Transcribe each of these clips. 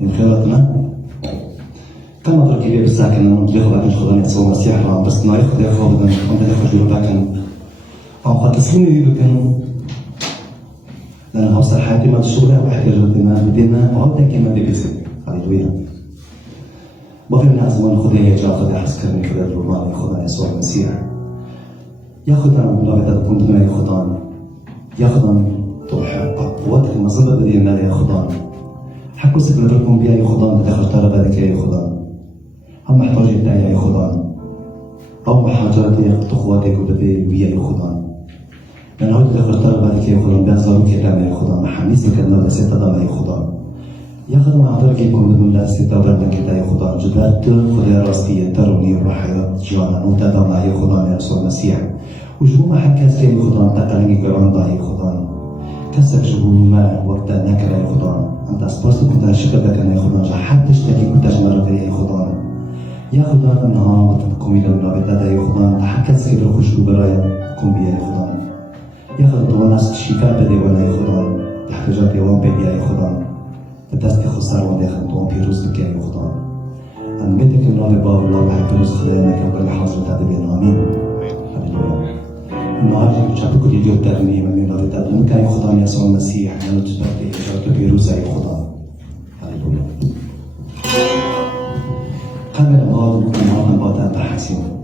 این خیالاتنا كما تركي بيه بالساكن نطلقوا بعد الخضان يتصور مسيح رام بس نايخ خذ يخوض من عند يخرج يرباكن أو قد تسلمي يبكن لأن هوصل حياتي ما تشغل واحد يجرب ما بدينا وعودنا كما بيبيسك هاليلويا ما في الناس ما ناخذ هي جا خذ حسكر من كذا الرومان ياخذ يسوع المسيح ياخذ عن الله بدأ تكون دماء ياخذان ياخذان طرح قوتك المصلبة بدي ما ياخذان حكوا سكر لكم بيا ياخذان بدخل ترى بدك ياخذان هم محتاج يدعي ياخذان أو محاجرات يقطخواتك وبدي بيا ياخذان لأن هو دخل ترى بدك ياخذان بأنظر كلام ياخذان محميس كلام لا ستة ياخذان ياخذ مع ذلك يكون من لا ستة ورد كده ياخذان جدات خذ راستي تروني وحياة جوانا وتدام لا ياخذان يا رسول المسيح وجموع حكاز كي ياخذان تقلني كمان ضاي ياخذان كسر جموع ما وقت نكر ياخذان أنت أسبرت كنت شكل ذاك ياخذان حتى تشتكي كنت مرة ياخذان ياخذان النهار وتقوم إلى المنابت ياخذان حكاز كي يخشوا برايا قوم بيا ياخذان ياخذ الناس الشفاء بدي ولا ياخذان احتياجات يوم بيا ياخذان تدست خسارة وداخل توم بيروز بكي ياخذان أن بدك النار باب الله وحب بيروز خدامك وقال حاضر تعذبين آمين هللويا النهار شعبك اللي يجوا الترنيم من النار تعذبين كان ياخذان يسوع المسيح لأنه تبقى إجابة بيروز ياخذان هللويا قبل النهار وكنا نبات أنت حسين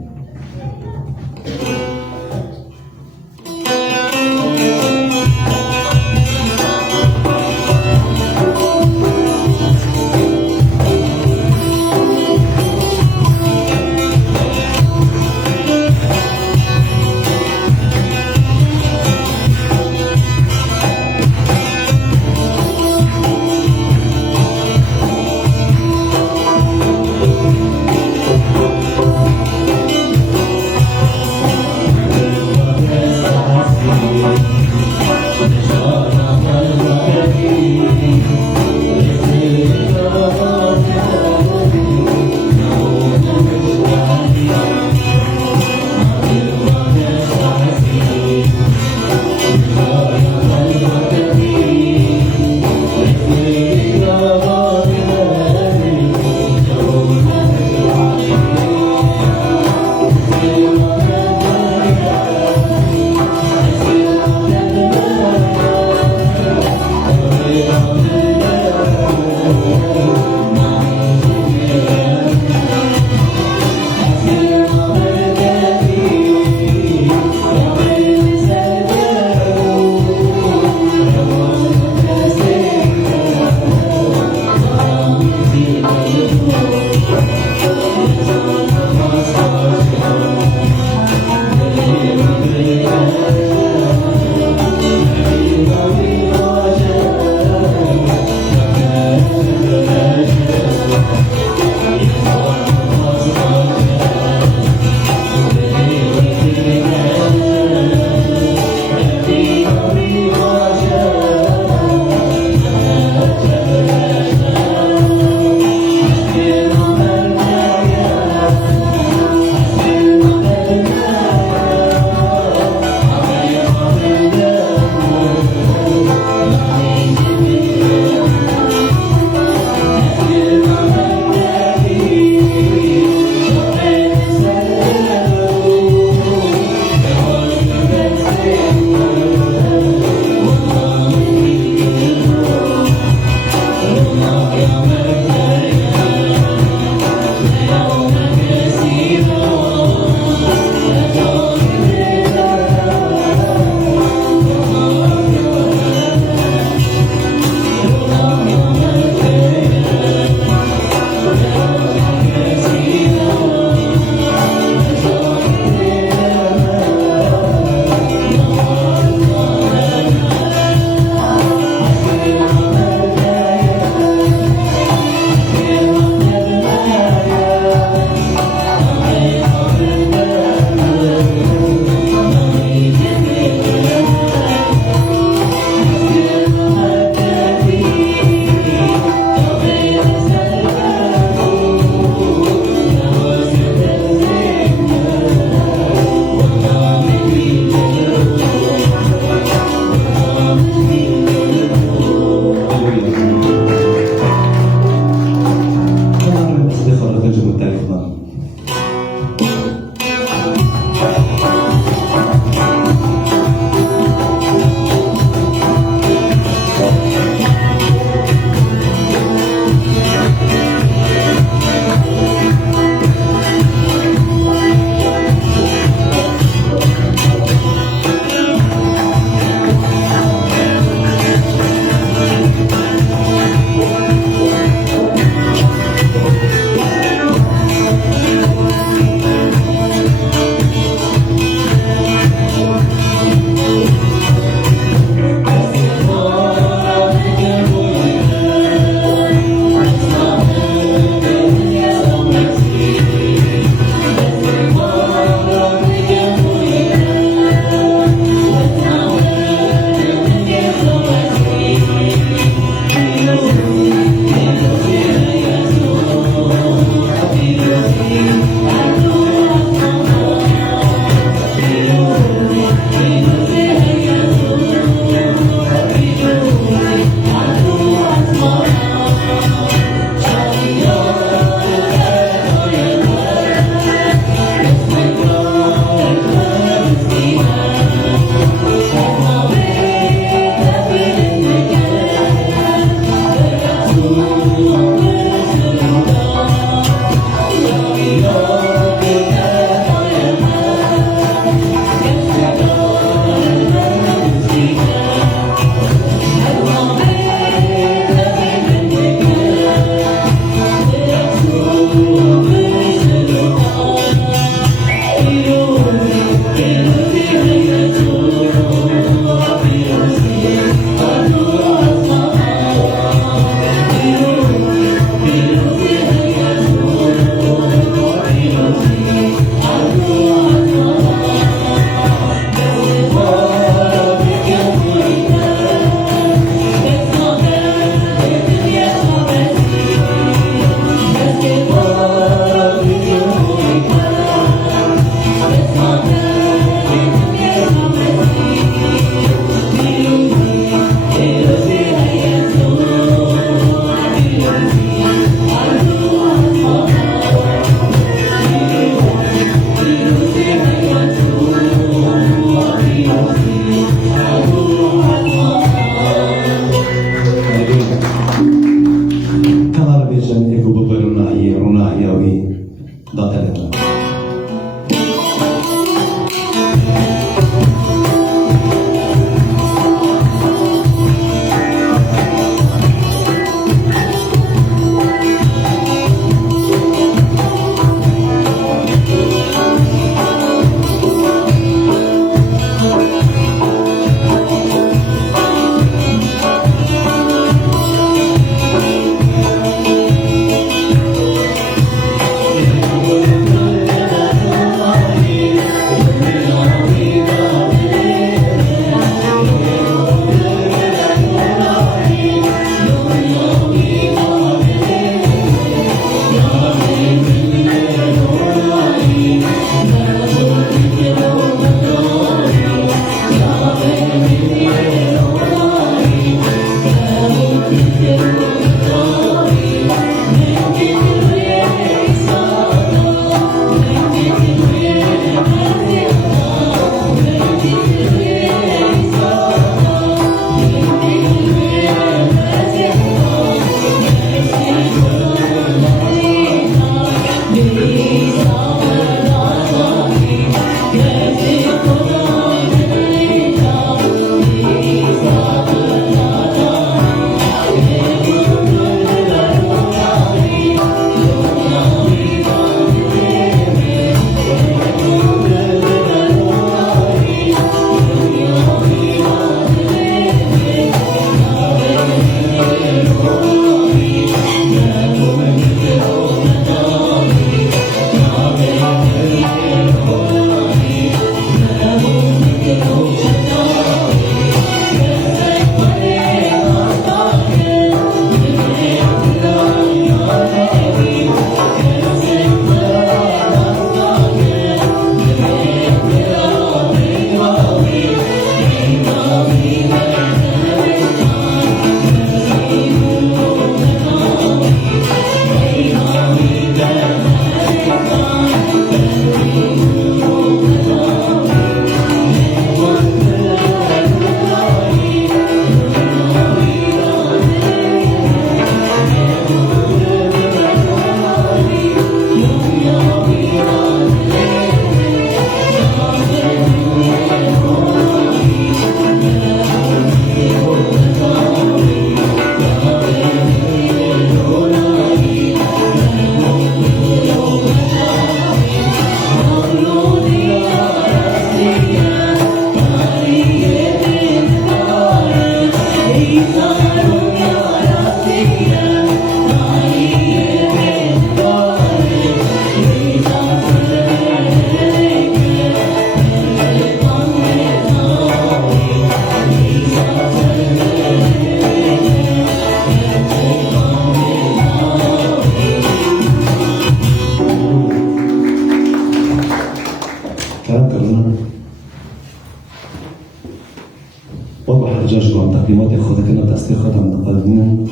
مقدمات خود کنه دستی خودم نقدمون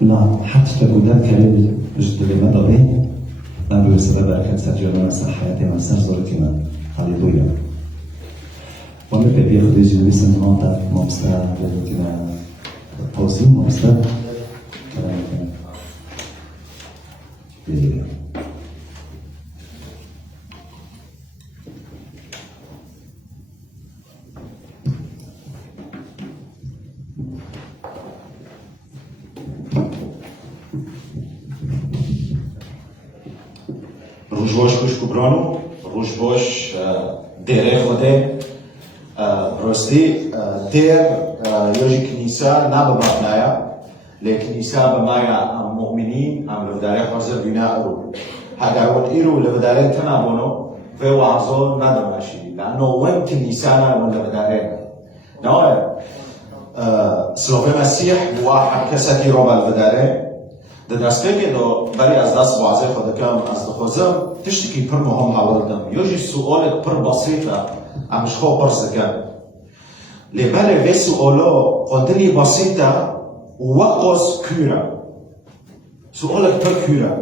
نه حتی تکودت کلی جدی مداری من روی سبب برکت سرجانه سر حیاتی من سر زورتی من هلیلویا و من به خودی جوی سنها در مامسته لذتی من توصیم مامسته روش باش کش کبرانو روش باش دره خوده راستی دیر یوجی کنیسا نه ببابنایا لکنیسا بمایا ام مؤمنین ام لفداره حاضر بنا رو هداوت ایرو لفداره تنابونو و وعظو ندماشی لانه وين کنیسا نه لفداره نوع سلوفه مسیح واحد کساتی رو بالفداره دسته که دو برای از دست واضح خود کم از دخوزم تشتکی پر مهم حوالدم یوجی سؤالت پر بسيطة امش خو پرس کم لباله في سؤالا قندلی بسيطة وقص كورا سؤالك پر كورا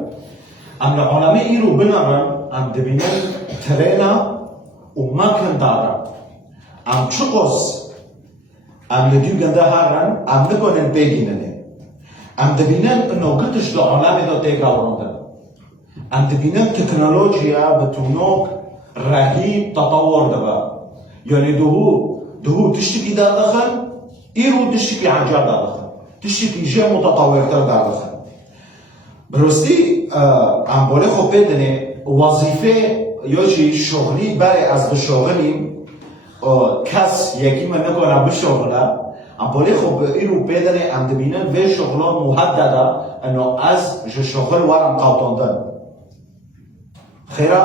ام لعالمه ایرو بنارن ام دبینن ترينا وما كان دارا ام چقص ام لديو گنده هارن ام نگونن بگیننه ام دبینن انه قدش دو عالمه دو تيگا ورندن ام دبینن تکنولوژیا بتونوك رهيب تطور دبا يعني دهو تشتكي دا دخل ايرو تشتكي عجار دا دخل تشتكي جي متطور تر دا دخل برستی ام بوله خو بدنه وظیفه یوجی شغلی برای از دو شغلیم کس یکی من نکنه بشغله ام بوله خو ایرو بدنه ام دبینن و شغلان محدده انه از شغل ورم قاطاندن خیره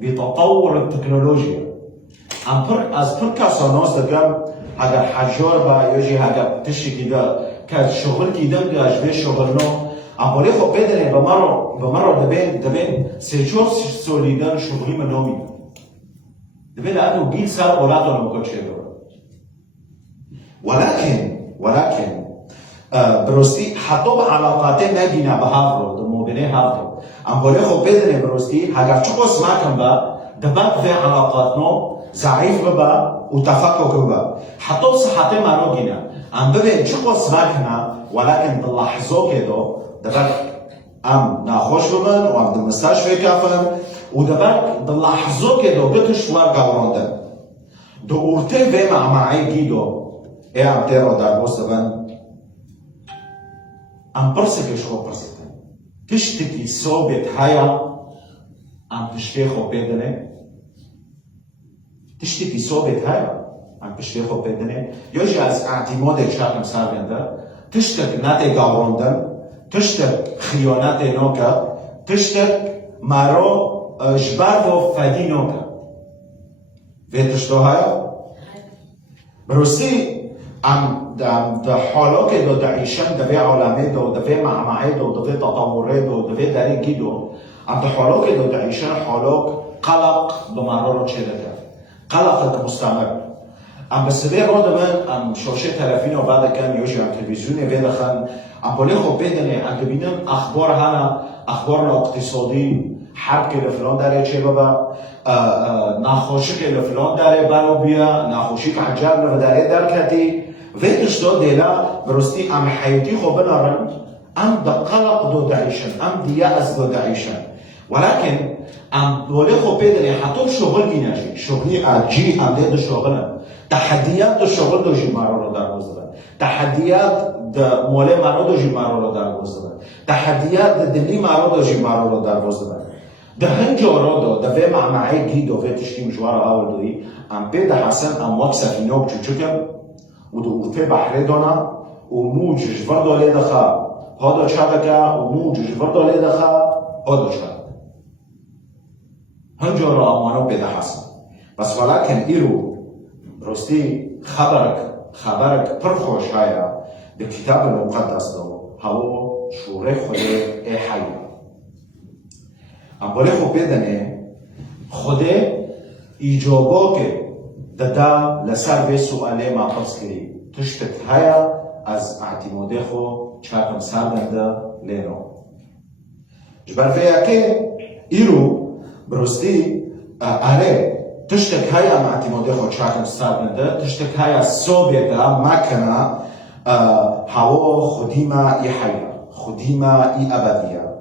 بتطور التكنولوجيا از پر کساناست دکم اگر حجار با یوجی اگر تشکی دا که شغل کیدم گاش به شغل نو اموری خو بدنه به مرا دبین سه چهار سالیدن شغلی من نمی دبین لانه گیل سر اولادو نمکن چه داره ولكن برستی حتی به علاقاته نگینه به هفرو دو مبینه هفرو اموری خو بدنه برستی اگر چه قسم کن با دبات في علاقاتنا ضعيف ببا وتفكك ببا حتى صحتي ما نوجينا عم ببين شو قسمكنا ولكن باللحظة كده دبات عم ناخوش ببن وعم بالمستشفى كافن ودبات باللحظة كده قطش ورقة ورندن دو أورتي في معي جيدو إيه عم تيرو دار بوس دبن عم برسك شو برسك تشتكي صوبت هيا عم تشتيخو بدنه تشتكي صوبت هاي عم تشتيخو بدنه يجي از اعتماد شرم سرگنده تشتك ناتي قاوروندن تشتك خيانات نوكا تشتك مرو جبر و فدي نوكا ويتشتو هاي برسي عم ده حالا که دو دعیشن دوی عالمه دوی معمعه دوی تطوره دوی داری گیدو عم حالا که دو دعیشن حالا قلق دو مرا رو چه دکن قلق مستمر عم بسبب را دبن عم شاشه طرفین و بعد کن یوشی عم تلویزیونی ویدخن عم بالی خوب بدنه عم ببینم اخبار هنه اخبار اقتصادی حرب که لفلان داره چه بابا نخوشی که لفلان داره برو بیا نخوشی که حجر نو داره در کتی ویدش دو دیلا برستی عم حیوتی خوب بنارن عم بقلق دو دعیشن عم دیاز دو دعیشن ولكن عم بوله خوب بدنه حتی شغل کی نشی شغلی ارجی عم دو شغله تحدیات دو شغل دو جمعه رو در گذارن تحدیات د موله مرا دو جمعه رو در گذارن تحدیات د دلی مرا دو جمعه رو در گذارن ده هنجارا دو ده معمعه گی دو تشکی مشوار اول دوی عم بده حسن ام وقت سفینه بچوچکم و دو ارته بحره دانا و موج جور داله دخا هادا چادکه و موج جور داله دخا هادا چادکه هنجارا امانو بده حسن بس ولكن ایرو راستی خبرک پر خوش هایا به کتاب مقدس دو هوا شوره خوده ای حیا ام بالی خوب بدنه خوده ایجابا که دادا لسر به سؤاله ما پرس کری تشتك هيا از اعتماده خو چاکم سردنده لینو جبر فيها كي إيرو برستي أري تشتك هيا مع تيموديخو تشاكم سابنده تشتك هيا صوبيتا مكنا هوا خديمة يحيا خديمة أبدية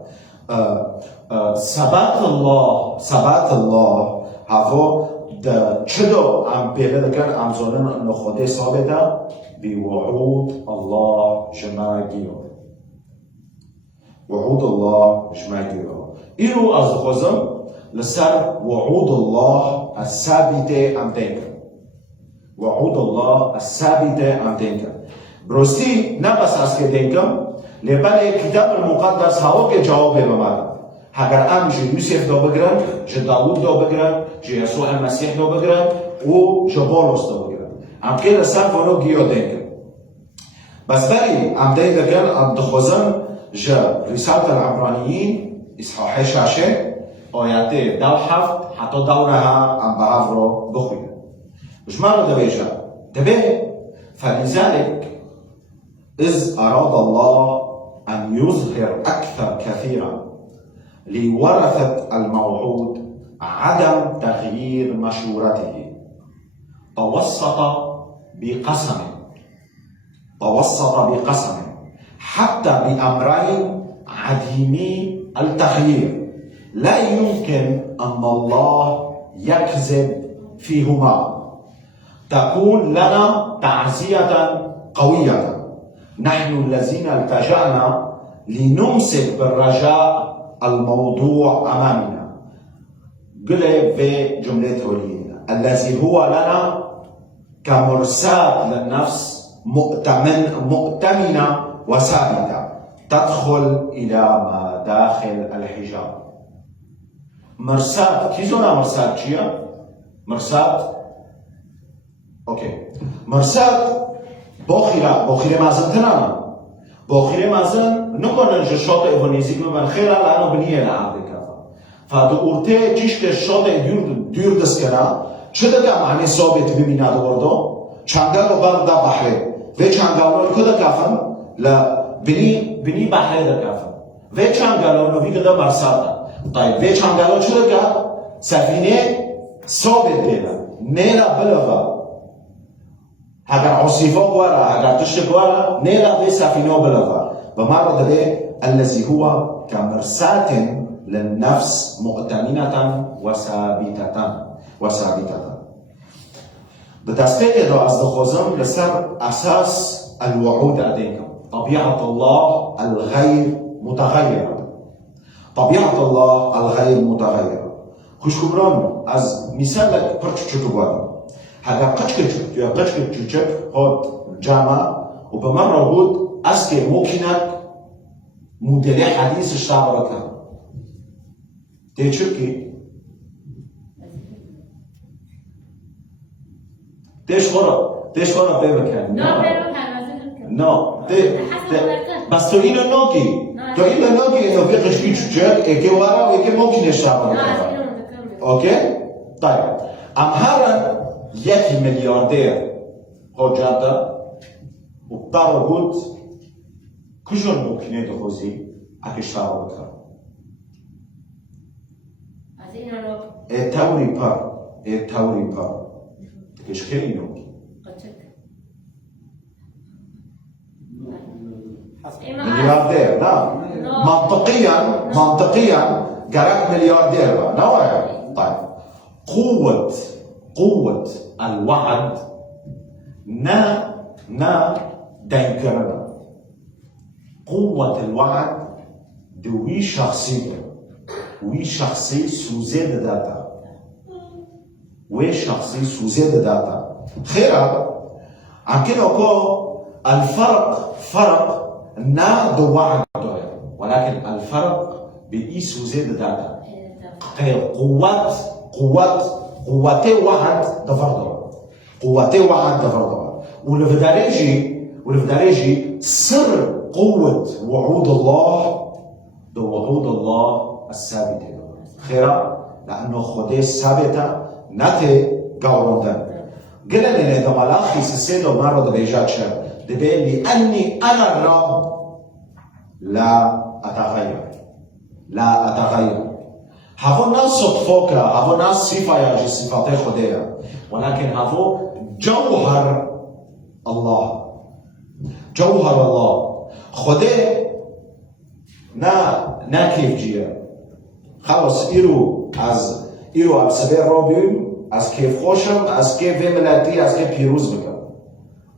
ثبات الله هوا د چدو ام پیدا کن ام زونن نخوده ثابته بوعود الله جماعیو وعود الله جماعیو ایرو از خوزم لسر وعود الله الثابته ام دینکن وعود الله الثابته ام دینکن برستی نبس از که دینکم لبن کتاب المقدس هوا که جواب بمارد اگر ام جو یوسف دو بگرن جو داوود دو بگرن جو یسوع المسیح دو بگرن و جو بولس دو بگرن ام که لسر ونو گیو دینکن بس بری ام دینکن ام دخوزم جو رسالة العبرانيين إصحاح 6 آيات 7 حتى دورها ام بعفرو بخوين مش معنى دبيجا دبي فلذلك إذ أراد الله أن يظهر أكثر كثيرا لورثة الموعود عدم تغيير مشورته توسط بقسم حتى بأمرين عديمي التغيير لا يمكن أن الله يكذب فيهما تكون لنا تعزية قوية نحن الذين التجأنا لنمسك بالرجاء الموضوع أمامنا قل في جملة تولينا الذي هو لنا كمرساة للنفس مؤتمنة وثابتة تدخل إلى ما داخل الحجاب مرساة كيزونا مرساة چيا؟ مرساة اوكي مرساة باخيرة مازن تنانا باخيرة مازن نكون شاطئ ونيزيك من خيرا لأنه بنية لعبد كفا فدو أورتي چيشت شاطئ دور دسكنا چه دقا معنی ثابت ببیند وردو چنگل و برد دا بحره و چنگل رو کده کفن بنی بحره دا کفن و چنگل رو نوی دا مرساد دا طيب و چنگل رو چه دقا سفینه ثابت بیده نیلا بلغا اگر عصيفه وراء اگر تشتك وراء نيلا في سفينه بلغا بمعنى ذلك الذي هو كمرساة للنفس مؤتمنة وثابتة بتسبيق راس دخوزم لسر اساس الوعود اديكم طبيعة الله الغير متغيرة خوش كبران از مثال پرچ چطو بارم اگر قچک یا قچک چوچک خود جامع و به من را بود از که ممکنت مدل حدیث اشتغل بکن ده چرکی؟ دهش خورا ببکن نه بس تو اینو ناگی اینو بی قشکی چوچک اگه ورا و اگه ممکن اشتغل بکن اوکی؟ طيب ام هرن 1 میلیاردر حجت و برای بود کجا ممکنه دخوزی اکش فرا بکن اتوری پر تکش خیلی نوکی میلیاردر نه منطقيا قرأت ملياردير نوعا طيب قوة الوعد نا دينكرنا قوة الوعد دوي شخصي سوزيد داتا خيرا عن كده الفرق نا دو وعد ولكن الفرق بإي سوزيد داتا قوتي وعد دفردوا ولفداريجي سر قوة وعود الله الثابتة خيرا لأنه خده ثابتة نتي قوردن قلنا لنا ملاخي سيدو مرة بيجات شر دبين لأني أنا الرب لا أتغير لا أتغير. هفو ناس صدفوك، هفو ناس صفة يا صفاتي خدية، ولكن هفو جوهر الله، جوهر الله خدي نا كيف جيه خلاص إيرو از سبيل روبين از كيف خوشم از كيف ملاتي از كيف بيروز بكم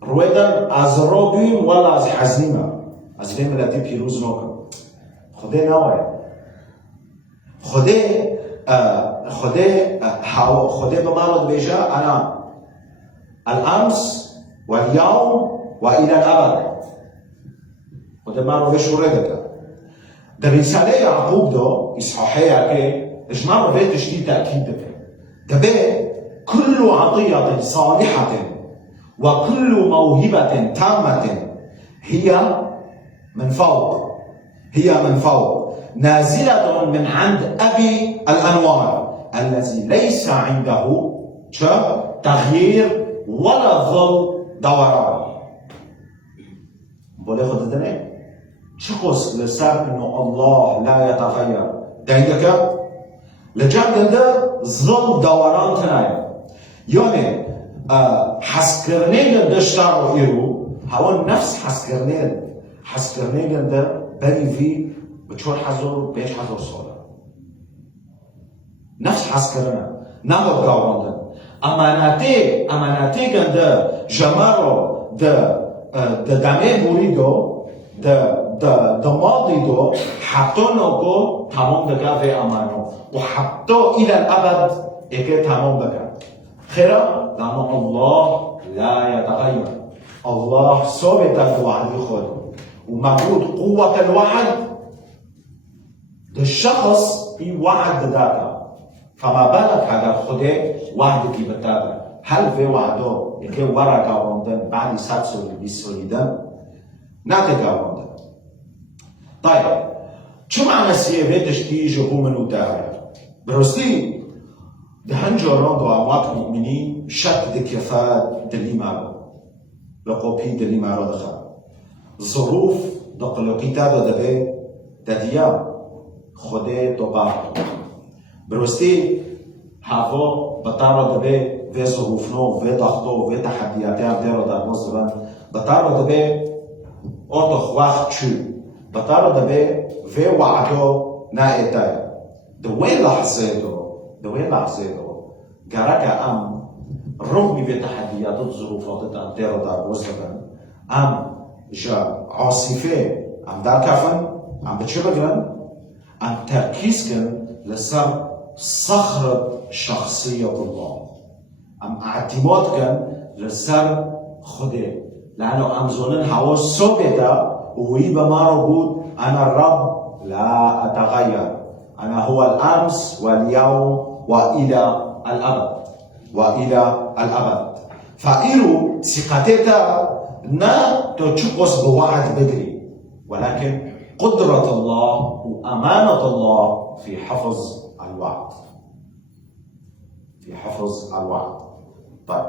رويدن از روبين ولا از حزيمة از كيف ملاتي بيروز نوكم خدي نوعي خدي بمعنى بيجا أنا الأمس واليوم وإلى الأبد. خدي بمعنى بيش وردك در رسالة يعقوب دو إصحاحية كي إجمع بيت تشتي تأكيد دبي كل عطية صالحة وكل موهبة تامة هي من فوق، هي من فوق نازلة من عند أبي الأنوار الذي ليس عنده تغيير ولا ظل دوران. بولي خدتني شخص لسر إنه الله لا يتغير دعيك لجانب ده ظل دوران تنايا يعني حسكرنين دشتارو إيرو هون نفس حسكرنين ده بري في بتشور حزور بيش حزور صورة نفس حسكرنا نابد دوران ده أماناتي كان ده جمارو ده دمه بوريدو ده ماضي دو حتى نوكو تمام دكا في أمانو وحتى إلى الأبد إكي تمام دكا خيرا لأن الله لا يتغير. الله ثابت الوعد خود وموجود قوة الوعد ده الشخص في وعد ذاك فما بالك هذا خده وعدك بتابع هل في وعده إكي ورقة وندن بعد 100 سال 20 سال ناتجاوبنا. طيب شو معنى سيفيت تشتيج هو من وداعي؟ برستي دهن جوران دو أموات مؤمنين شك دكيفات دلي مارو لقوبي دلي مارو دخل ظروف دقلقيتا دو دبي داديا خده دو بارتو برستي هاو بطارو دبي في ظروفنو في ضغطو في تحدياتي عبدالو در مصدران بطارو دبي أرتخ وقت شو بطارو دبي في وعدو نائتاي دوين لحظيتو جاركا أم رغم في تحديات الظروفات تأثيرو دار بوزدبن أم جا عاصفة أم دار كافن أم بتشبكن أم تركيزكن لسر صخرة شخصية الله أم اعتمادكن لسر خده لأنه أمزونن هوا ثابتة ويبقى ما بود أنا الرب لا أتغير أنا هو الأمس واليوم وإلى الأبد وإلى الأبد. فإيرو ثقتها نا تشخص بوعد بدري ولكن قدرة الله وأمانة الله في حفظ الوعد طيب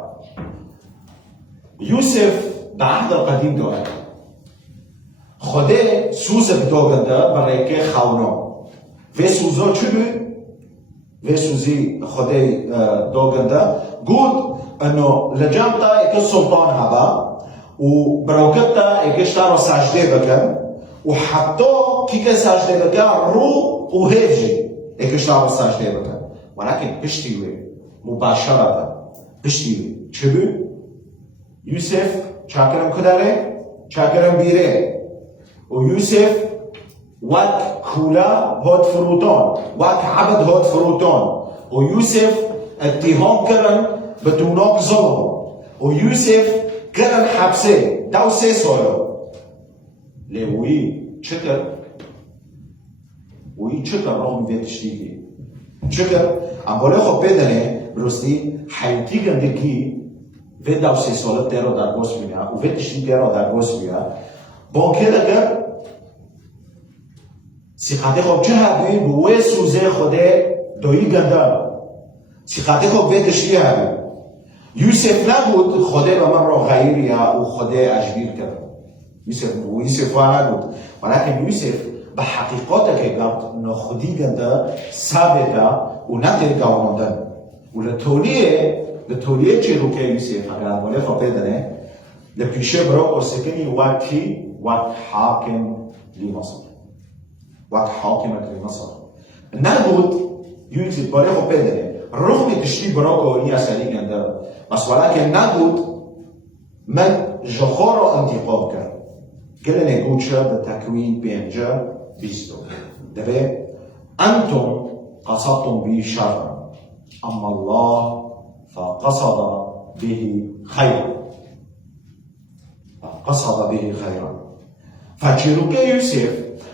يوسف بعهد القديم دوائر خده سوز بدوغنده برای که خونه و سوزا چی بود؟ و سوزی خده دوغنده گود انو لجامتا اکی سلطان هبا و بروکتا اکیشتا رو سجده بکن و حتی که سجده بکن رو و هیجی اکیشتا رو سجده بکن ولكن بشتیوه مباشرتا بشتیوه چی بود؟ یوسف چاکرم کداره؟ چاکرم بیره و یوسف وقت کولا هات فروتان وقت عبد هات فروتان و یوسف اتهام کرن بتوناک ظلم و یوسف کرن حبسه 2 سال لیوی چکر وی چکر رام ویتشتیگی چکر امباله خب بدنه برستی حیاتی گندگی و 2 سال تیرا در گوش بیا و ویتشتی تیرا در گوش بیا بانکه اگر سیخاته خب چه هدوی بوی سوزه خوده دوی گنده سیخاته خب ویتشتی هدوی یوسف نبود خدا به من را غیر یا او خدا اجبیر کرد. یوسف نبود، ولكن یوسف به حقیقت که گفت خودی گنده ثابته و نتگاوندن و لطولیه چی رو که یوسف اگر مولی خواهدنه لپیشه برا و سکنی وقت حاکم لمصر وقت حاکمت لمصر نبود یوسف برای خواهدنه رغم تشتی برا کاری اصلی گنده بس ولكن نبود من جخور را انتقام کرد گلنه گوچه به تکوین 5:20 دبه انتم قصدتم بی شر اما الله فقصد به خيرا فچروکه یوسف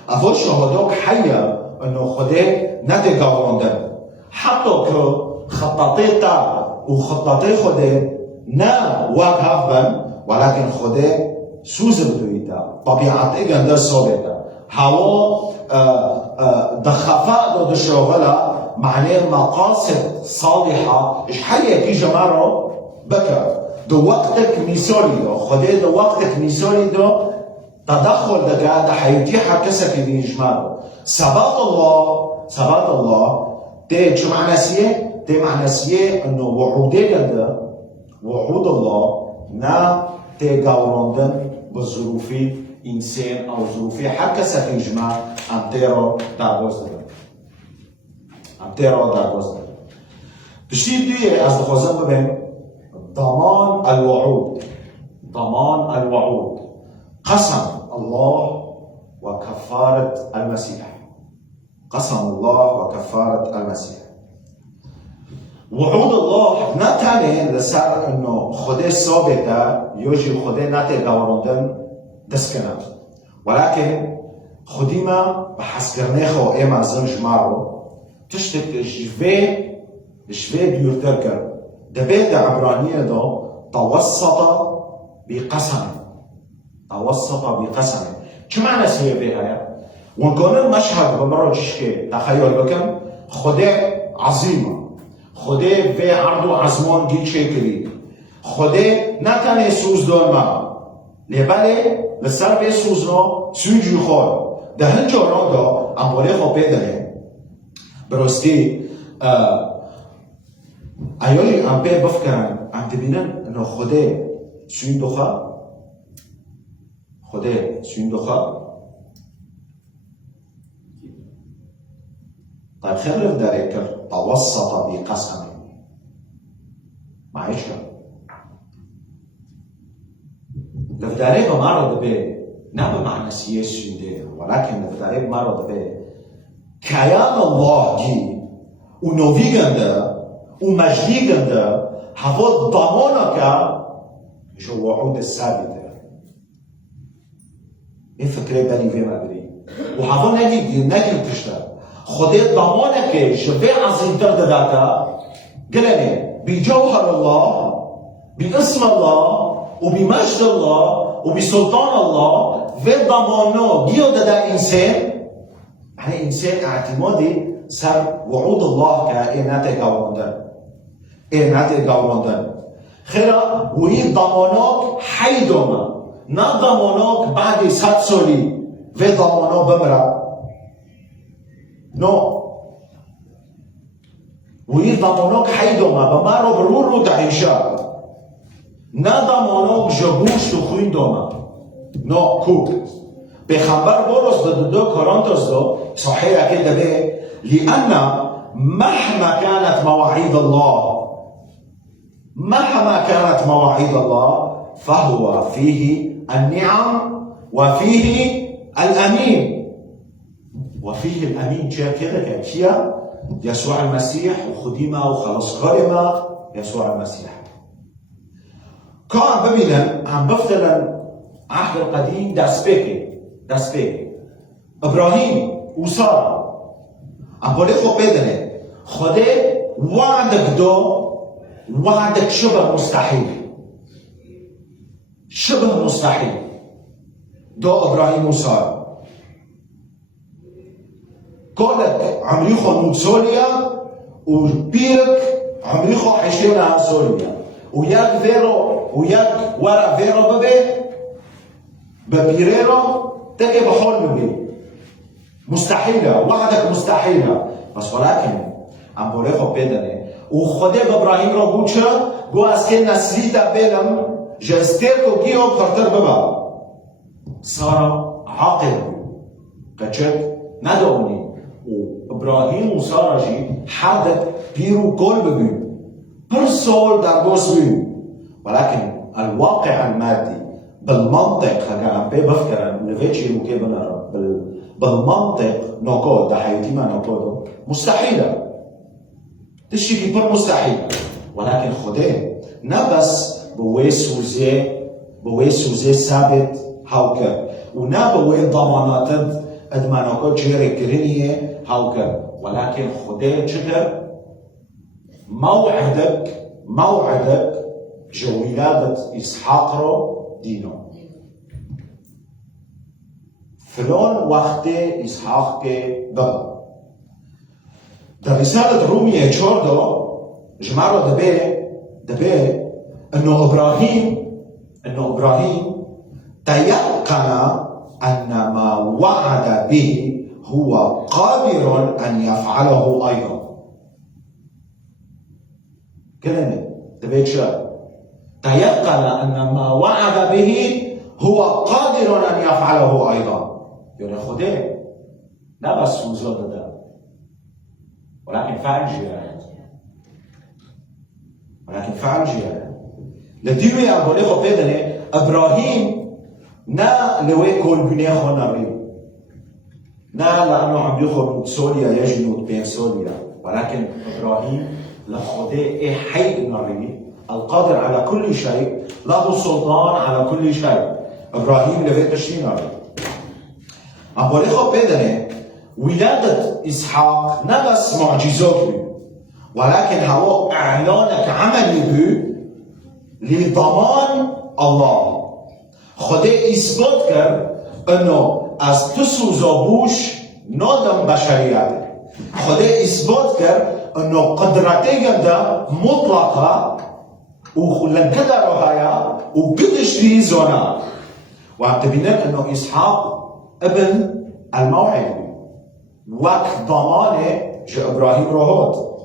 اول شهاداک حیه انه خدا نتگاوندن حتی که خطاطی تا و خطاطی خدا نه وقف بن ولكن خدا سوزن تویتا طبیعت گنده ثابته هوا دخفاء دو شغله معناه مقاصد صالحه ايش حيه كي جماعه بكر دو وقتك مثالي دو خدا دو وقتك مثالي دو تدخل دقا حيتيحها كسك دي جماعه ثبات الله ده شو معنى سيه ده معنى سيه انه وعود الله نا تجاورندن بظروف انسان او ظروف حق كسك جماعه امتيرو داغوزده تشتيب دي از دخوازن ببین ضمان الوعود قسم الله وكفارة المسيح وعود الله نتانه لسر انه خدا ثابته يوجي خدا نتگاوردن دسکنه ولكن خودی ما بحسگرنه خو ايما زنج مارو تشتك جوه ديورتر كر دبيت عبرانية دو توسط بقسم شو معنى سوية بها ونقول المشهد بمرة جشكي تخيل بكم خدا عظيمة خدا في عرض عزمان جيت شكري خدا نتاني سوز دون ما لبالي لسر في سوزنا سوجي خور ده هنجاران دا امبالي خو پیدنه براستی ایالی ام به بفکرن ام دبینن انه خدا سوین دوخه طيب خلف داريكر توسط بقسم معيش كم لفداري بمارد به نه بمعنى سياسي ده ولكن لفداري بمارد به كيان الله جي ونوفيغنده ومجديغنده هوا ضمانك جو وعود الثابته این فکره بری ویما بری و هوا نگی تشتر خدا ضمانك جوه عظيمتر داكا قلني بجوهر الله باسم الله وبمجد الله وبسلطان الله في ضمانه جيو دا انسان يعني انسان اعتمادي سر وعود الله كائنات قومندن خيرا وهي ضمانات حي دوما نا ضمانات بعد 100 سالي في ضمانات بمرا نو وهي ضمانات حي دوما بمرا برور تعيشا نا ضمانات جبوش تخوين دوما نو كوك بخبر بولس دو كورنثوس دو صحيح كده به لأن مهما كانت مواعيد الله فهو فيه النعم وفيه الأمين شايف كده كأشياء يسوع المسيح وخديمة وخلاص غرمة يسوع المسيح كان ببينا عم بفتلن عهد القديم دسبيكي إبراهيم وسارة عم بقول بدنه خدا وعدك شبه مستحيل دو إبراهيم وسارة قالك عمريخو نوتسوليا وبيرك عمريخو 20 سوليا وياك فيرو وياك ورا فيرو ببيريرو تجي بحول ببي مستحيلة وحدك مستحيلة بس ولكن عم بوليخو بيدني وخده بإبراهيم رو بوچه گو از که نسلیتا بيلم جستيركو جيو بخرطر ببا سارة عاقل قچت ندوني وإبراهيم وسارة جي حدك بيرو كل ببي برسول در گوس بي ولكن الواقع المادي بالمنطق هكا عم بفكر نفيتشي وكيبنا بالمنطق نوكود ده حياتي ما نوكودو مستحيلة تشتكي بر مستحيل ولكن خديه نبس بوي سوزي ثابت هاوكر ونا بوي ضمانات ادمانوكو جيري كرينيه هاوكر ولكن خديه جدر موعدك جو ولادة إسحاق رو دينو فلون وقت إسحاق کے بغا در رسالة رومية چوردو جمعرو دبي انه ابراهيم تيقن ان ما وعد به هو قادر ان يفعله ايضا كلمة دبي تيقن ان ما وعد به هو قادر ان يفعله ايضا يعني خديه لا بس وزود ده ولكن فعل جيران لديوي أبوليخو بيدني إبراهيم نا لوي كل بنيخو نريب نا لأنه عم يخو سوريا يجنود بين سوريا ولكن إبراهيم لخده حي نريب القادر على كل شيء له سلطان على كل شيء إبراهيم لوي تشتين نريب أبوليخو بيدني ولادة إسحاق نبس معجزات بي ولكن هو إعلانك عملي بي لضمان الله خده إثبات کرد انه از تسو زابوش نادم بشریت خده إثبات کرد انه قدرته گرده مطلقه و لنقدر هایا و قدش في زونا وعم تبينن انه إسحاق ابن الموعد وقت ضمانه جاء إبراهيم رهود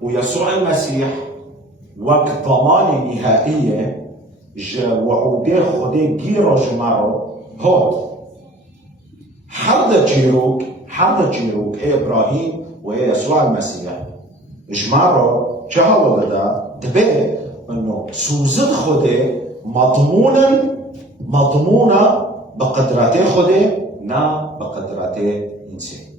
ويسوع المسيح وقت ضمانه نهائية جاء وعوده خده جيرو جمعه هود حرد جيروك هي إبراهيم وهي يسوع المسيح جمعه جهو بدا دبي انه سوزد خده مضمونة بقدراته خده نا بقدراته إنسان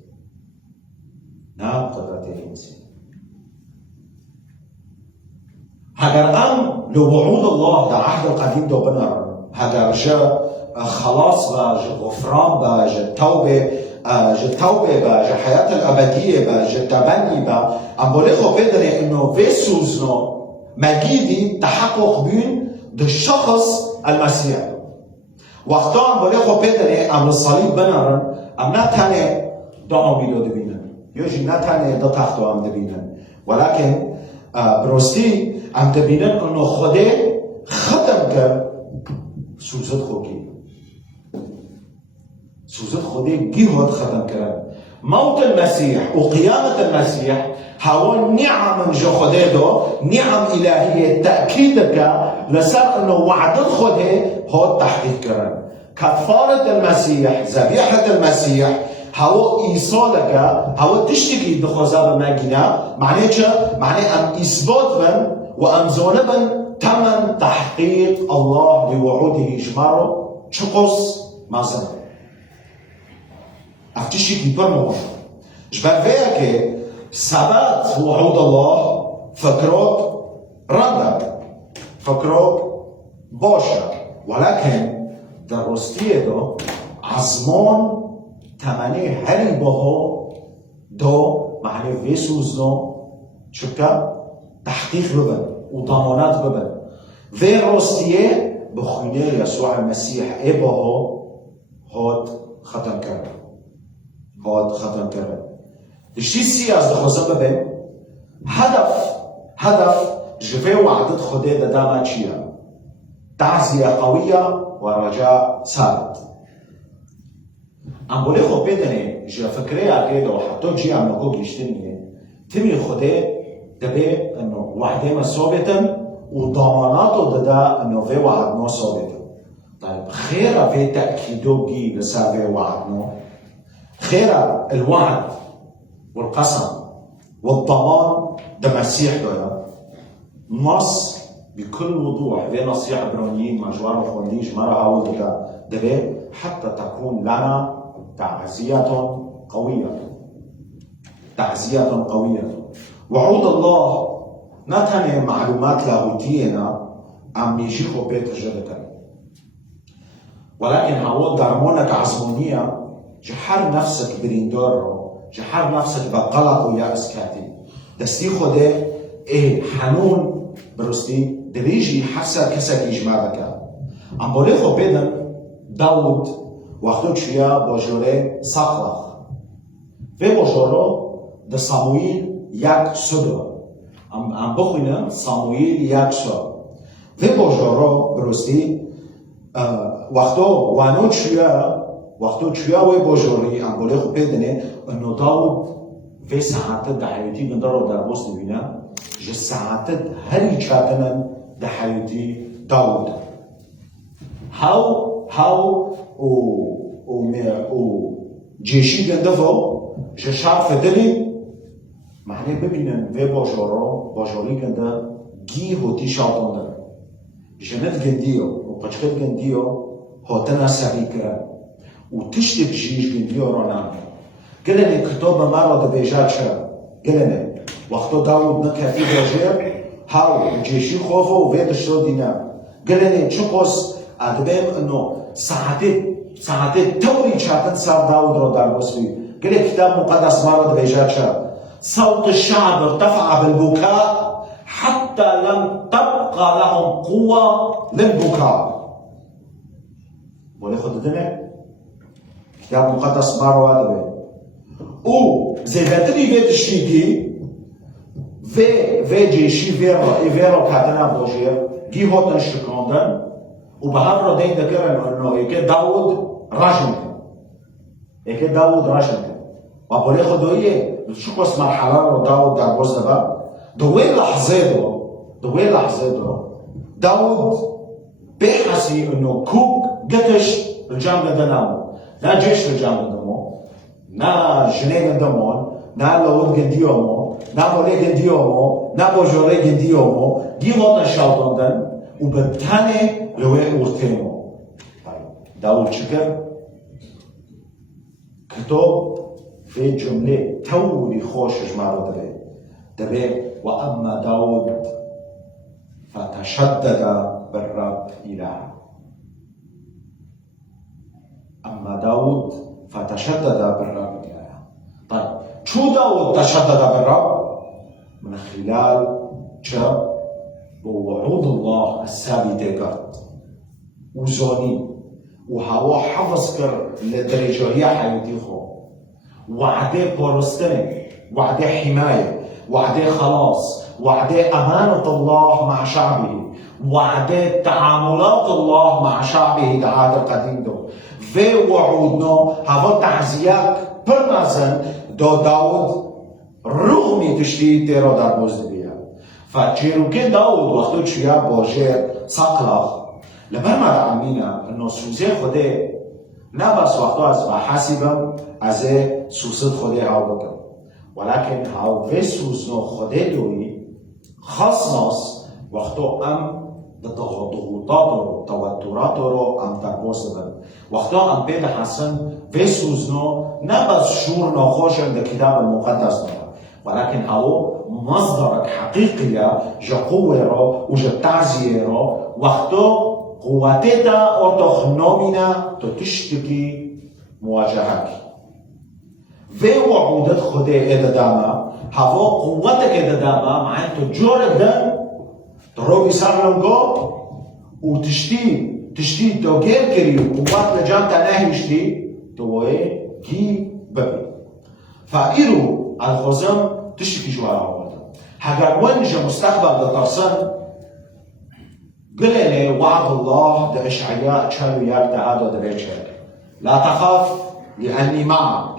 هاگر لوعود الله در عهد القديم دو بنر هاگر جا خلاص با جا غفران با جا توبه با جا حياة الأبدية با جا تبني با ام بوليخو بدري انه فيسوزنو مجيدي تحقق بين ده شخص المسيح وقتا ام بوليخو بدري ام الصليب بنرن ام نتاني دعو بيدو دبينن يوجي نتاني دا تحتو ام دبينن ولكن برستي ام دبينن انه خده ختم کرد سوزد خده جيهود ختم کرد موت المسيح وقيامة المسيح هو نعم جو خده دو نعم إلهية تأكيدك لسر انه وعد خده هو تحقيق کرد كفارة المسيح ذبيحة المسيح هو إيصالك هو تشتكي دخوزا بماجنا معناه أم إثبات من وأم زونبا تمن تحقيق الله لوعوده جماره شقص مازن أفتشتكي برموش جبال فيك ثبات وعود الله فكروك رندك فكروك باشا ولكن درستيه دو عزمان تمنی هری باها دو معنی ویسوز دو چکا تحقیق ببن و ضمانت ببن وی راستیه بخونه یسوع المسیح ای باها هاد ختم کرد دشتی سی از دخوزه ببن هدف جفي وعدت خده داما تشيا تعزية قوية ورجاء ثابت. عم بقول خو بيتني جا فكريها كده وحطوا جي عم نقول يشتني تمي خده دبي انه وعده ما ثابتا وضماناته دا انه في وعدنا ثابتا. طيب خير في تاكيدو جي لسافي وعدنا، خير الوعد والقسم والضمان ده مسيح دولا نص بكل وضوح في نصيحة عبرانيين مجوار وخونديش مرة هاول دبي حتى تكون لنا تعزية قوية. تعزية قوية. وعود الله نتني معلومات لاهوتينا عم يجيخوا بيت جدتا، ولكن هاول درمونك عزمونية جحر نفسك بريندورو، جحر نفسك بقلق ويأس كاتي دستيخو ده ايه حنون برستي دريجي حسا كسك يجمع بكا. عم بوليخو بيدن داود وقتوك شوية بوجوري ساقلخ في بوجورو ده صامويل ياك سودو عم بخوينه صامويل ياك سودو في بوجورو برستي وقتو وانوك شوية وي بوجوري عم بوليخو بيدنه انو داود في ساعات دحيوتي قندرو در بوست بينا جه ساعات هري چاتنن دحيوتي داود هاو و جيشي قندفو جه شاب فدلي معنى ببينن في بوجوري قنده جي هوتي شاطن در جنت قنديو وقشقت قنديو هوتنا سبيكرا وتشتك جيش قنديو رونان قلني كتابة مرة دبيجات شا قلني وقتو داود نكا في بوجير هاو جيشي خوفو وفيد الشو دينا قلني تشقص ادبيم انه ساعتين توري شاتن صار داود رو دار بوسوي قلني كتاب مقدس مرة دبيجات شا صوت الشعب ارتفع بالبكاء حتى لم تبقى لهم قوة للبكاء. بولي خد الدنيا كتاب مقدس مرة دبي او زيغتري فيت الشيكي في جيشي فيرو كاتنا بوجير جي هوتن شكوندن وبهار ردين ذكرن انه هيك داود راشنك وابولي خدوية شو قص مرحلة داود دا بوزدبا دوين لحظته داود بيحسي انه كوك قتش الجامعة دنامو لا جيش الجامعة دنامو نا جنين دمون نا لود جنديومو نا بولي جنديومو نا بوجوري جنديومو دي هوتا شاوتوندن وبالتالي لوين ورتيمو. طيب داود شكر كتب في جملة تولي خوش جمارو دبي وأما داود فتشدد بالرب إله. أما داود فتشدد بالرب إله. طيب شو داود تشدد بالرب؟ من خلال بوعود الله الثابتة قد وزوني وهو حفظ كر لدرجة هي حياتي خو وعده بورستني وعده حماية وعده خلاص وعده أمانة الله مع شعبه وعده تعاملات الله مع شعبه دعاء القديم دو في وعودنا هذا تعزيات برمزن داود رغم تشتي تيرو در بوزدبيا فجيروكي داود وقتو شوية بوجير ساقلخ لبرمد عمينا انه سوزي خوده نبس وقتو از بحاسبم از سوزد خوده هاو بکم ولكن هاو في سوزنو خوده دوي خاص وقتو ام ضغوطات رو توترات رو ام تربوس بن وقتو ام بيد حسن في سوزنو نبس شور ناخوش عند الكتاب المقدس ده ولكن هاو مصدرك حقيقية جا قوة رو وجا تعزية رو وقتو قواتتا ارتخنومينا تشتكي مواجهك في وعودت خوده ايدا داما هاو قوتك ايدا داما معين تجورك دن تروبي سرلنگو وتشتي توغير كري قوات لجامتا نهيشتي توي كي ببي فايرو الخزم تشتكي جوارا هواتا هاگر ونجا مستقبل دا ترسن قلنا وعد الله دا إشعياء تشالو ياك دا هذا دا بيتشال لا تخاف لأني معك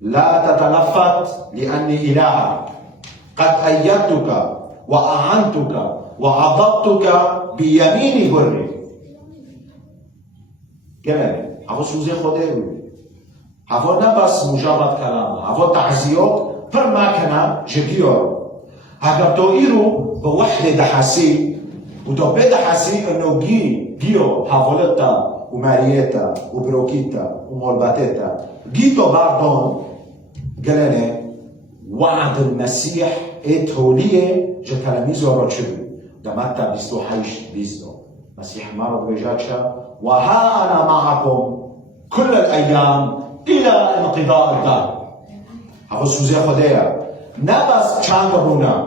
لا تتلفت لأني إلهك قد أيدتك وأعنتك وعضدتك بيميني بري قلنا هذا سوزي خوده هذا نبس مجرد كلام هذا تعزيات پر ما كنا جديار هاگر تو إيرو بوحدة دحاسي وتو بدحاسي إنه جيو حوالتا وماريتا وبروكيتا ومولباتيتا جيتو باردون قالنا وعد المسيح توليه جا تلاميذه را چه ده متى 28 مسيح مرض بجاتشا وها أنا معكم كل الأيام إلى انقضاء الدار هذا سوزي خدايا نبس چند رونا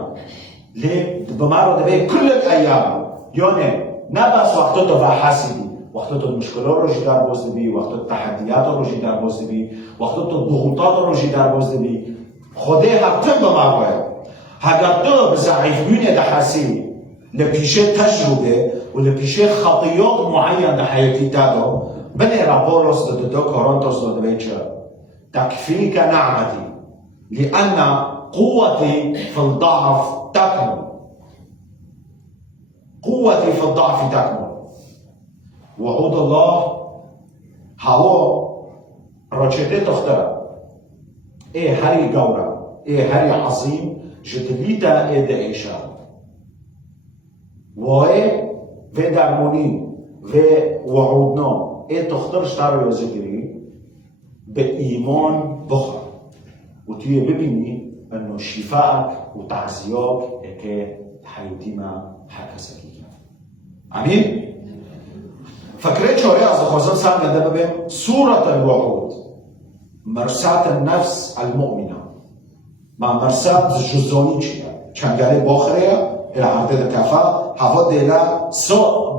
ليه بمرض به كل الأيام يعني نبس وقتو و حسبي وقتو المشكلات رو جدار بوزده بي وقتو التحديات رو جدار بوزده بي وقتو الضغوطات رو جدار بوزده بي خدای حتی بمرضه هاگر تو بزعیفین دحاسی لپیشه تجربه و لپیشه خطیات معین در حیاتی دادو بنی رابولوس دو کورنتوس دو بیچه تکفیک نعمتی لأن قوتي في الضعف تكمن قوتي في الضعف تكمن وعود الله هوا رجعت تختار هري جورا هري عظيم جدليتا دعيشا وای و درمونی و وعودنا تختار شتر یازگیری به ایمان بخور و توی ببینی انه شفاعك و تعزیاک که حیاتی ما حکسکی امین؟ فكرة شوية از خوزن سام قد ببين سورة الوعود مرسات النفس المؤمنة مع مرسات الجزوني چيا چنگره باخره الى عرض كفا هوا ديلا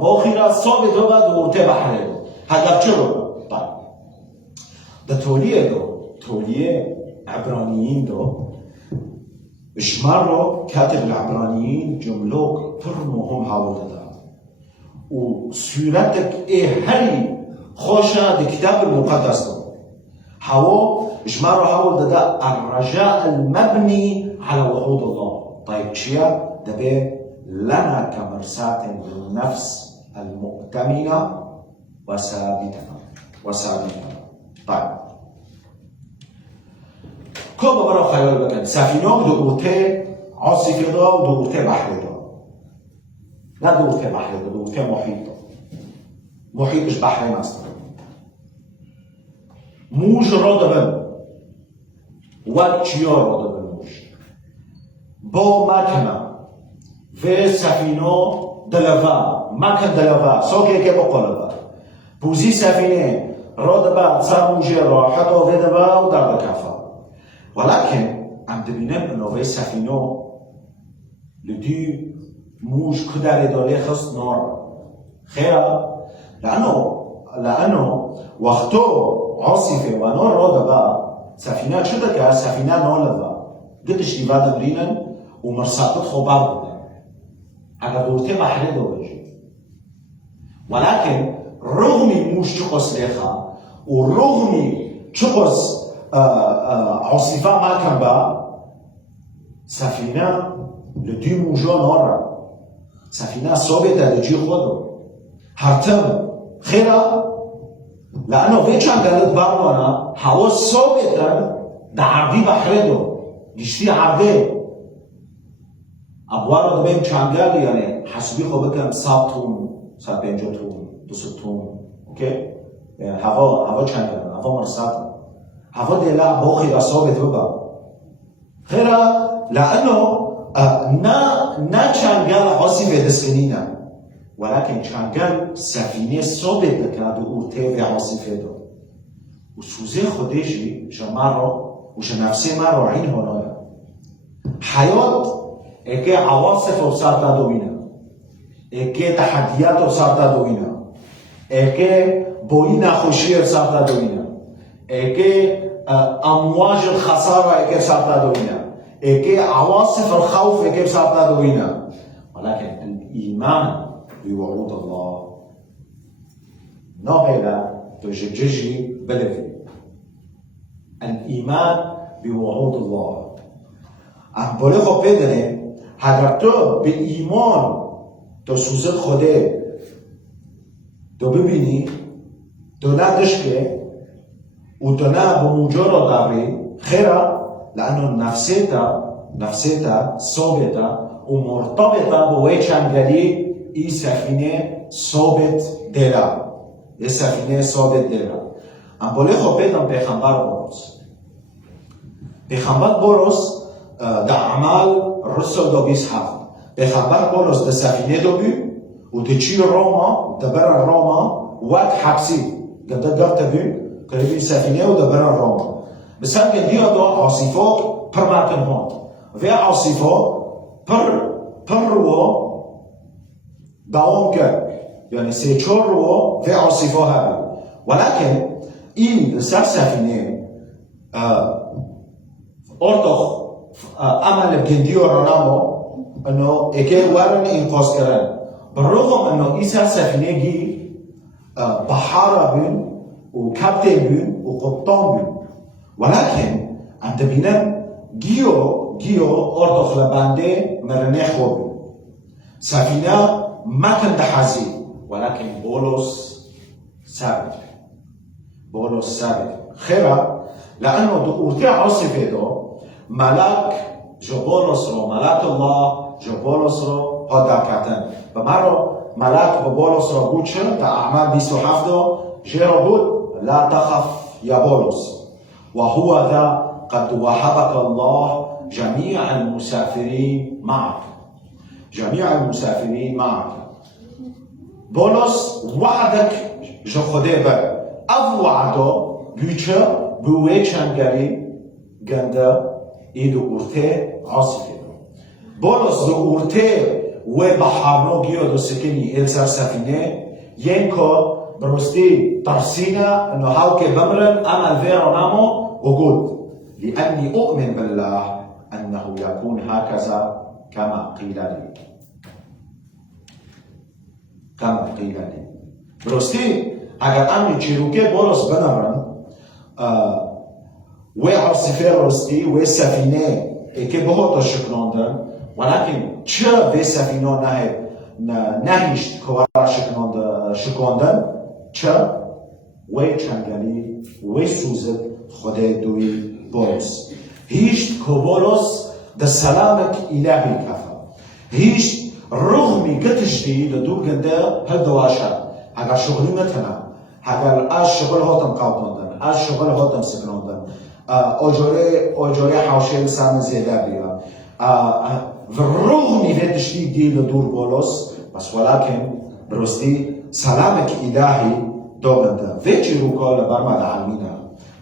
باخره ثابت و دورته بحره هدف چرا؟ طيب ده تولیه عبرانيين دو اشمار رو كاتب العبرانيين جملوك پر مهم حاول داد و صورتك هري خوشة دي كتاب المقدس دو هوا اشمار رو حاول داد الرجاء المبني على وعود الله طيب چيا دبي لنا كمرساة للنفس المؤتمنة وثابتة طيب كم برا خیال بکن سفینه دورته عاصفه دا و دورته بحر دا نه دورته بحر دا دورته محیط دا محیطش بحر مست موج را دبن و چیا را دبن موج با مکنه و سفینه دلوه مکن دلوه ساکه که بقلوه بوزی سفینه را دبن سر موج راحت و دبه و در دکفه ولكن عم تبينم انه في سفينه لدي موج كدار دولي خص نار خيرا لانه وقتو عاصفه ونار رودا با سفينه شدك سفينه نولبا قدش دي بعد برينن ومرساتت خبار بودن اگر دورتي بحر دوجي ولكن رغم موج تقص ليخا ورغم تقص عاصفه ما كان با سفينه لدي موجا نار سفينه ثابته لجي خودو هرتم خيرا لانه في چند قالت برمانا هوا ثابته ده عرضی بحره دو گشتی عرضه ابوار رو بیم چنگل یعنی حسبی خواه بکن 100 تون 150 تون 200 تون اوکی هوا چنگل هوا مرسات هوا ديلا باخي رصابت ببا خيرا لأنه نا چنگل عاصفة دسكنينا ولكن چنگل سفينة ثابت بكاد ورته في عاصفة دو وسوزي خودشي جمارو وش نفسي مرو عين هنايا حياة اكي عواصف وصارتا دوينا اكي تحديات وصارتا دوينا اكي بوينا خوشي وصارتا دوينا اكي امواج الخساره اكي صارتا دوينا إيكي عواصف الخوف إيكي بساطنا دوينا، ولكن الإيمان بوعود الله نوغيلا تججي بلفي. الإيمان بوعود الله ام بولغو بدنه اگر تو به ایمان تو سوزت خوده تو ببینی تو ندش که و تو نه بموجه را داری خیره لانه نفسیتا ثابته و مرتبطه بوی چنگلی ای سفینه ثابت دیره ای سفینه ثابت دیره ام بولغو بدن پیغمبر بروز پیغمبر بروز در اعمال رسل دو 27 پیغمبر بولس در سفینه دو بی و در چیر روما در برن روما وقت حبسی گنده گفته بی قریبی سفینه و در برن روما بسر گندی دو عاصفه پر مکن هون و عاصفه پر رو دوام کرد یعنی 3-4 رو و عاصفه هبی ولكن این در سفینه ارتخ عمل گندی و رنامو انه اکه ورن انقاذ کردن بالرغم انه ایسا سفینه گی بحارة بین و کپتن بین و قبطان بین ولكن انت بینن گیو ارتخ لبنده مرنه خوب سفینه مکن دحزی ولكن بولس ثابت خیره لانه دو ارتي عاصفه دو ملک جبولس رو ملک الله جبولس رو هدا کردن و مرا ملک بولس رو بود شد در اعمال 27 جرا بود لا تخف یا بولس و هو ذا قد وهبك الله جميع المسافرين معك بولس وعدك جو خده بر او وعدو بيچه بوه چنگری گنده ای دو ارته عاصفه بولس دو ارته و بحرنو گیو دو سکنی السر سفینه ینکو برستی ترسینا انو هاو که بمرن عمل ویرانامو وقود لأني أؤمن بالله أنه يكون هكذا كما قيل لي برستی اگر امنی چیروکه بولس بنرن و عاصفه رستی و سفینه که بهت شکناندن ولكن چه و سفینه نهیشت که شکاندن چه و چنگلی و سوزد خود دوی بولس هیشت که بولس ده سلامت الهی کفا هیشت رغمی گتشتی ده دو گنده هل دواشد اگر شغلی متنه اگر از شغل هاتم قوتاندن از شغل هاتم سکناندن اجاره حوشه سام زیاده بیا و رغمی گتشتی دیل دور بولس بس ولكن برستی سلامت الهی دارنده و چی رو کال برمد علمینه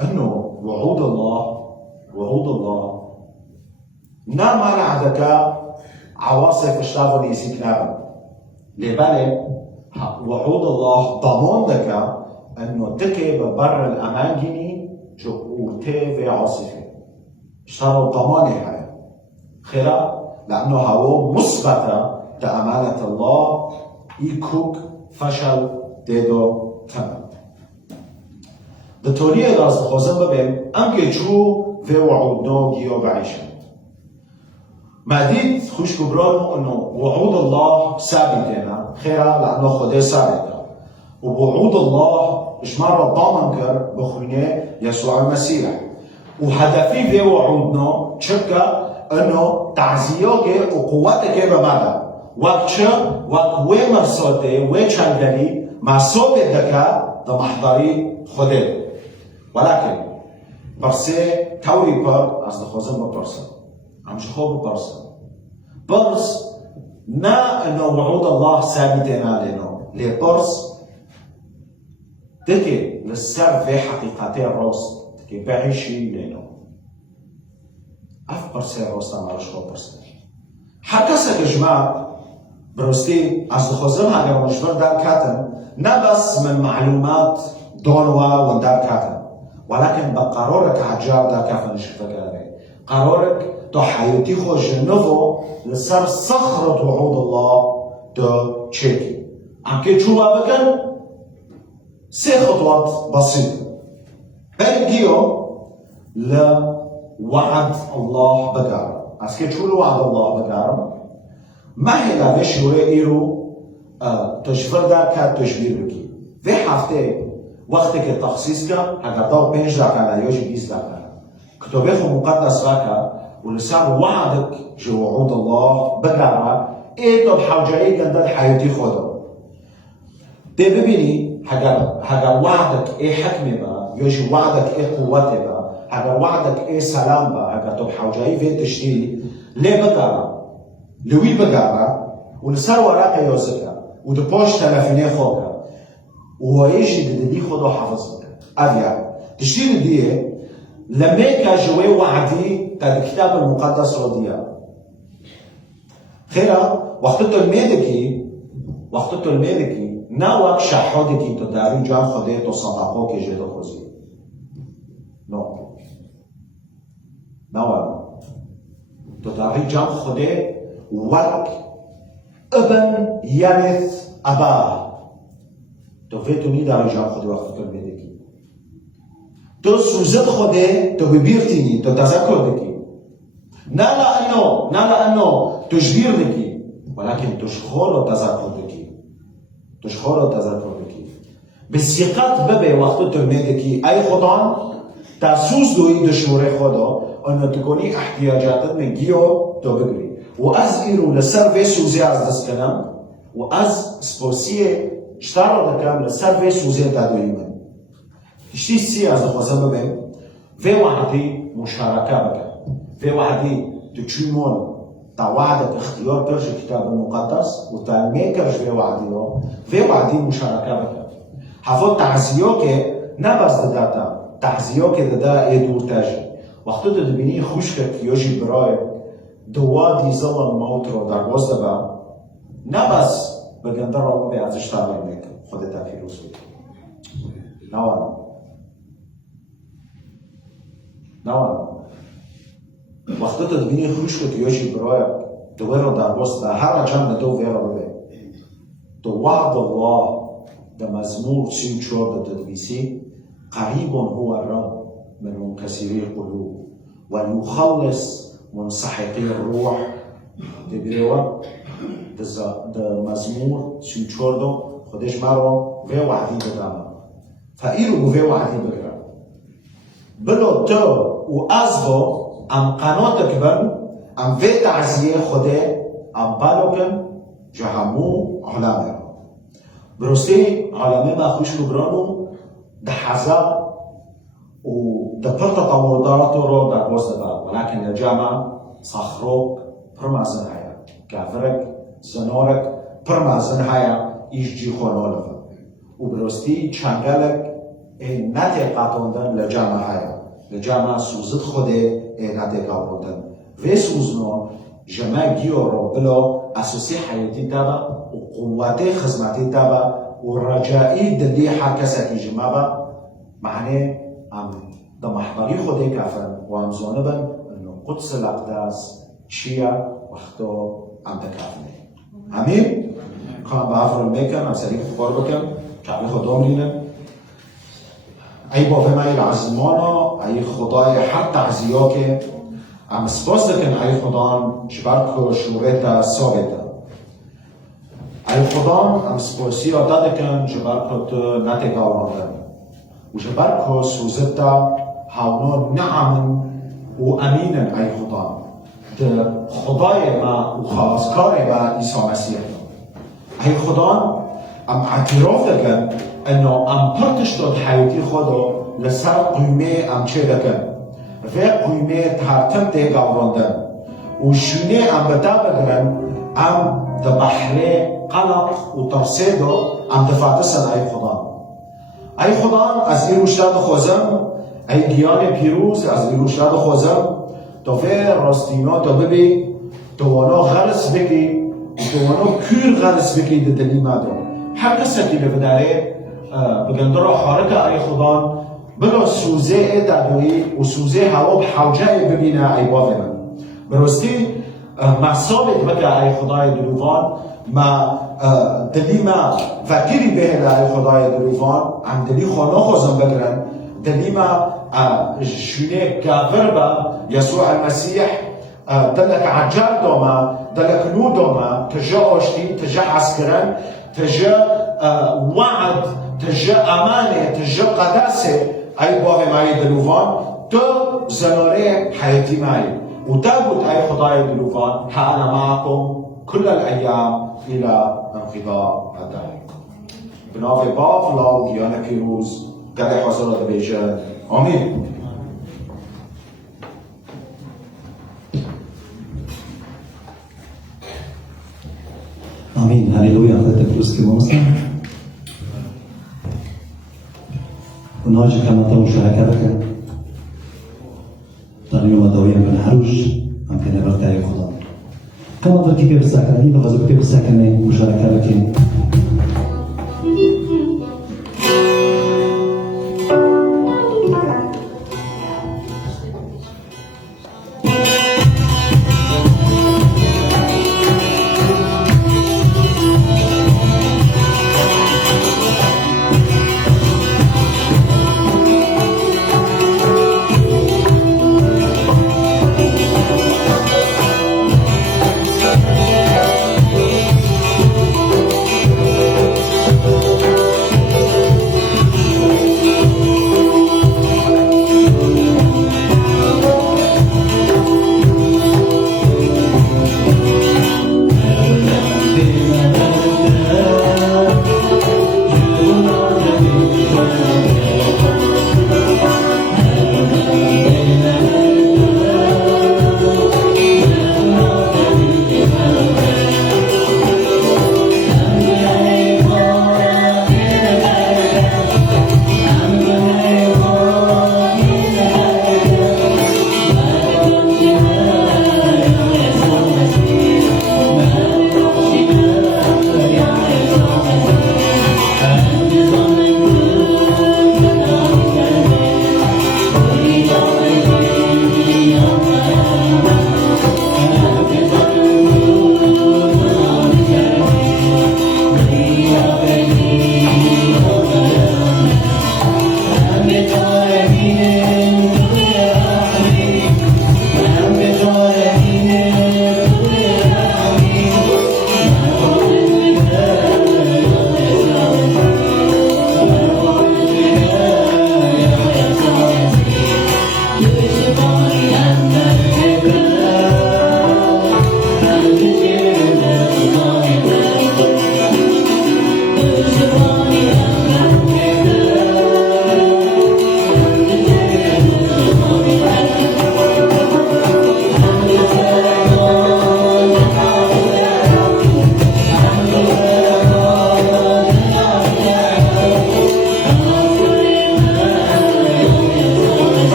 انه وعود الله نه منع دکا عواصف اشتاق نیسیک نرم لباله وعود الله ضمان دکا انه دکه ببر الامان جینی جو ارته و عاصفه اشتاق ضمانه های خیره لانه هوا مثبته تأمانة الله يكوك فشل ديدو تمام ده طوریه دارست خوزن ببین انگه جو و وعودنا گیو بعیشن مدید خوش کبرانو انو وعود الله ثابتنا خیره لانه خوده ثابته و وعود الله اشمار را ضامن کرد بخونه يسوع المسيح و هدفی و وعودنا چکه انو تعزیه و قوت که بمده وقت و مرساته و چندری محصوب دکه ده محضری خوده ولكن برسه توری پر از دخوزن بپرسن همچه خوب بپرسن برس نه انه وعود الله ثابته نالینو لی برس دکه لسر و حقیقته راست که بعیشی لینو اف برسه راست امارش خوب برسه حتی سکجمع برستی از دخوزن اگر مشبر در کتن نه بس من معلومات دانوا و در کتن ولكن بقرارك عجار دا كفن شفكاري قرارك تو حياتي خوش نفو لسر صخرة وعود الله تو تشيكي عمكي تشوفها بكن 3 خطوات بسيطة بنجيو لوعد الله بقارم اسكي تشولو وعد الله بقارم ما هي لا بشوي إيرو تشفر دا كات تشبير بكي في حفتة وقتك التخصيص كا هكذا 5 دقيقة على يوجي 20 دقيقة كتبه مقدس راكا ولسان وعدك جو وعود الله بقارة ايه طب حوجائي كندد حياتي خدا دي ببيني هكذا وعدك ايه حكمة با يوجي وعدك ايه قوة با هكذا وعدك ايه سلام با هكذا طب حوجائي في تشتيل ليه بقارة لوي بقارة ولسان وراك يوزكا ودبوش تلفيني خوكا ويجي دي خدا حافظك أبيع تشتيل دي لما جوي وعدي تاع الكتاب المقدس رديا خيرا وقت الملكي ناوك شحودكي تداري جان خده تو صداقو كي جدو خوزي نو ناوك تداري جان خده وك ابن يرث أباه تو فيتوني داري جان خده وقت الملكي تو سوزت خوده تو ببيرتيني تو تذكر دكي لا لأنه تجبير دكي ولكن تشخور تذكر دكي بالثقات ببي وقت ترميدكي أي خدان تاسوس دوي دشوري خدا أنه تكوني احتياجاتت من جيو تو بقري وأز إيرو لسر في سوزي از دست کنم وأز سبوسيه اشتارو دكام لسر في سوزي تادوي من اشتي سي از خوزم ببين في وعدي مشاركة بك في وعدي تشيمون تا وعدك اختيار برج الكتاب المقدس وتالميكرج في وعدي مشاركة بك حفظ تعزيوك نبس داتا تعزيوك دا يدور تاجي وقت تدبيني خوشكك يوجي براي دوادي ظل الموت رو در وزدبا نبس بقندر رو بيعزش تابعي ميك خودتا فيروس بك نوان وقت تدبيني خوشكك يوجي براي دويرو در وزدبا هر جمع دو فيرو ببي دو وعد الله ده مزمور 34 تدبيسي قريب هو الرب من منكسري القلوب ويخلص منسحقي الروح تبريوا ده مزمور 34 خودش مرو في وعدي بداما فايرو في وعدي بكرا بلو تو وازبو ام قناتك بن ام في تعزيه خوده ام بالوكن جهمو علامه برستي علامه ما خوش برانو ده حزا وده برتا تورطاتو رو در وزدبا ولكن الجامعة صخروك برمازن هيا كافرك زنورك برمازن هيا إيجي خونولفا وبرستي چنگلك نتي قاتوندن لجامعة هيا لجامعة سوزت خوده نتي قاتوندن في سوزنو جمع جيو رو بلو أساسي حياتي تابا وقواتي خزماتي تابا والرجائي دلي حاكسة جمابا معناه ام ده محبري خودي كافن وام زونبن انه قدس الاقداس تشيا وقتو ام تكافنه امين خان بعفر الميكن ام سريك خبار بكم كعبي خدام لينا اي بافه ماي العزمانا اي خداي حد تعزياك ام سپاس دکن ای خدان جبرکو شورتا ثابتا ای خدان ام سپاسی را دادکن جبرکو تو نتگاواندن و جبرکو سوزتا هاونا نعم و امینن ای خدان ده خدای ما و خلاصکار ما عیسی مسیح ای خدان ام اعتراف دکن انه ام پرتش داد حیاتی خدا لسر قیمه ام چه دکن و قیمه ترتم ده گاوراندن و شونه ام بدا بگرن ام ده بحره قلق و ترسیدو ام دفاتسن ای خدا ای خدا از این روشتاد خوزم ای گیان پیروز از این روشتاد خوزم تو فیر راستینا تو ببی تو وانا غرس بکی تو وانا کور غرس بکی ده دلی مدام هر کسی که لفداره بگندرا حارک ای خدا بلو سوزه دادوی و سوزه هوا بحوجه ببینه ای باوی من براستی ما ثابت بکه ای خدای دلوان ما دلی ما فکری به ای خدای دلوان هم دلی خانه خوزم بگرن دلی ما شونه کافر با یسوع المسیح دلك عجال دوما دلك نو دوما تجا أشتين تجا عسكران تجا وعد تجا أمانة تجا قداسة أي بابي معي دلوفان تو زنوري حياتي معي وتابوت أي خداي دلوفان ها أنا معكم كل الأيام إلى انقضاء الدهر بنافي باف لاو ديانا بيروز قال حضرة بيجان آمين. آمین. هلیلویا. خودت بروز که مونسا اونها که کمتا مشارکه بکن در این مداویم بن حروش ممکنه برتای خدا کما در کتاب ساکنی و غزو کتاب ساکنی مشارکه بکن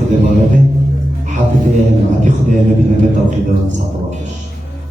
خدا بارده حتی خدا نبی نبی توقیده و ساعت